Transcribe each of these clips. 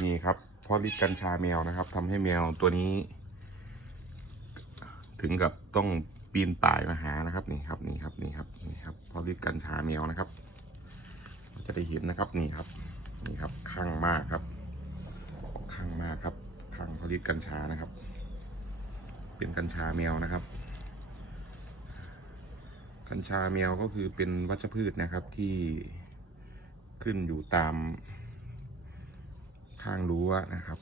นี่ครับเพราะฤทธิ์กัญชาแมวนะครับทำให้แมวตัวนี้ ถึงกับต้องปีนป่ายมาหานะครับนี่ครับนี่ครับนี่ครับนี่ครับเพราะฤทธิ์กัญชาแมวนะครับ จะได้เห็นนะครับนี่ครับนี่ครับข้างมากครับข้างมากครับข้างเพราะฤทธิ์กัญชานะครับ เป็นกัญชาแมวนะครับ กัญชาแมวก็คือเป็นวัชพืชนะครับที่ขึ้นอยู่ตาม ข้างรั้วนะครับ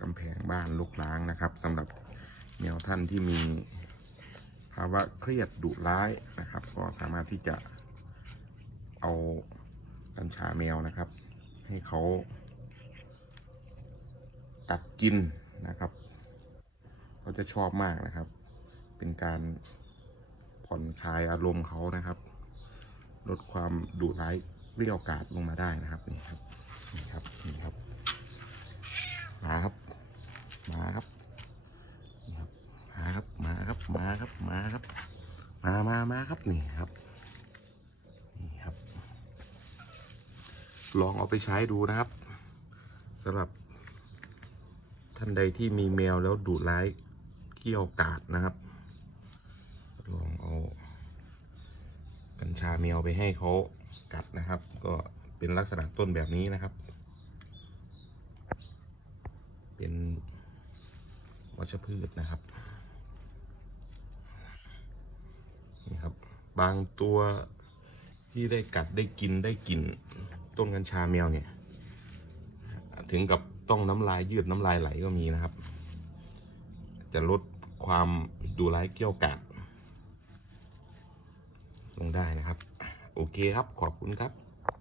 กำแพงบ้านลกล้างนะครับสำหรับแมวท่านที่มีภาวะเครียดดุร้ายนะครับ ก็สามารถที่จะเอากัญชาแมวนะครับ ให้เขากัดกินนะครับเขาจะชอบมากนะครับ เป็นการผ่อนคลายอารมณ์เขานะครับ ลดความดุร้ายเรียวกาดลงมาได้นะครับนี่ครับนี่ครับนี่ครับมาครับมาครับนี่ครับมา ครับมาครับมาครับ มามามาครับนี่ครับนี่ครับ ลองเอาไปใช้ดูนะครับสำหรับ ท่านใดที่มีแมวแล้วดุร้ายเขี้ยวกาดนะครับ ลองเอากัญชาแมวไปให้เขากัดนะครับ ก็เป็นลักษณะต้นแบบนี้นะครับ เป็นวัชพืชนะครับนี่ครับ บางตัวที่ได้กัดได้กินได้กลิ่นต้นกัญชาแมวเนี่ย ถึงกับต้องน้ำลายยืดน้ำลายไหลก็มีนะครับ จะลดความดูร้ายเกี่ยวกาดลงได้นะครับ โอเคครับขอบคุณครับ